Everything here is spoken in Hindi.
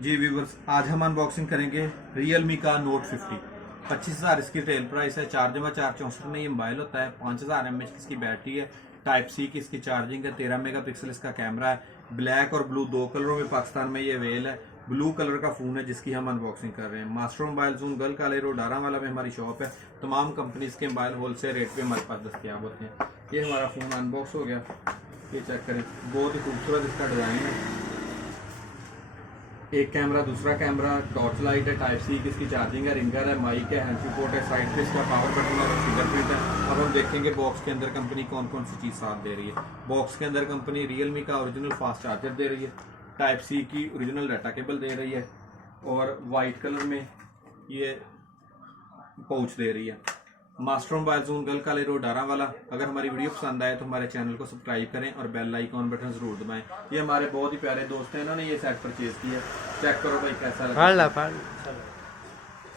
जी व्यूवर्स, आज हम अनबॉक्सिंग करेंगे Realme का Note 50। 25,000 इसकी रिटेल प्राइस है। 4x4 में ये मोबाइल होता है। 5,000 mAh की इसकी बैटरी है। टाइप सी की इसकी चार्जिंग है। 13 मेगापिक्सल इसका कैमरा है। ब्लैक और ब्लू दो कलरों में पाकिस्तान में ये अवेल है। ब्लू कलर का फोन है जिसकी हम अनबॉक्सिंग कर रहे हैं। मास्टर मोबाइल जोन गर्ल काले रोड डारावाला में हमारी शॉप है। तमाम कंपनीज के मोबाइल होलसेल रेट पे हमारे पास दस्तियाब होते हैं। ये हमारा फोन अनबॉक्स हो गया। ये चेक करें, बहुत ही खूबसूरत इसका डिजाइन है। एक कैमरा, दूसरा कैमरा, टॉर्च लाइट है, टाइप सी की इसकी चार्जिंग है, रिंगर है, माइक है, हैंड पोर्ट है, साइड पे इसका पावर बटन और फिंगरप्रिंट है। अब हम देखेंगे बॉक्स के अंदर कंपनी कौन कौन सी चीज़ साथ दे रही है। बॉक्स के अंदर कंपनी Realme का ओरिजिनल फास्ट चार्जर दे रही है, टाइप सी की ओरिजिनल डाटा केबल दे रही है और वाइट कलर में ये पाउच दे रही है। मास्टर मोबाइल जोन गर्ल काले रोड डारावाला। अगर हमारी वीडियो पसंद आए तो हमारे चैनल को सब्सक्राइब करें और बेल आइकॉन बटन जरूर दबाएं। ये हमारे बहुत ही प्यारे दोस्त हैं, इन्होंने ये सेट परचेज किया। चेक करो भाई कैसा लगा।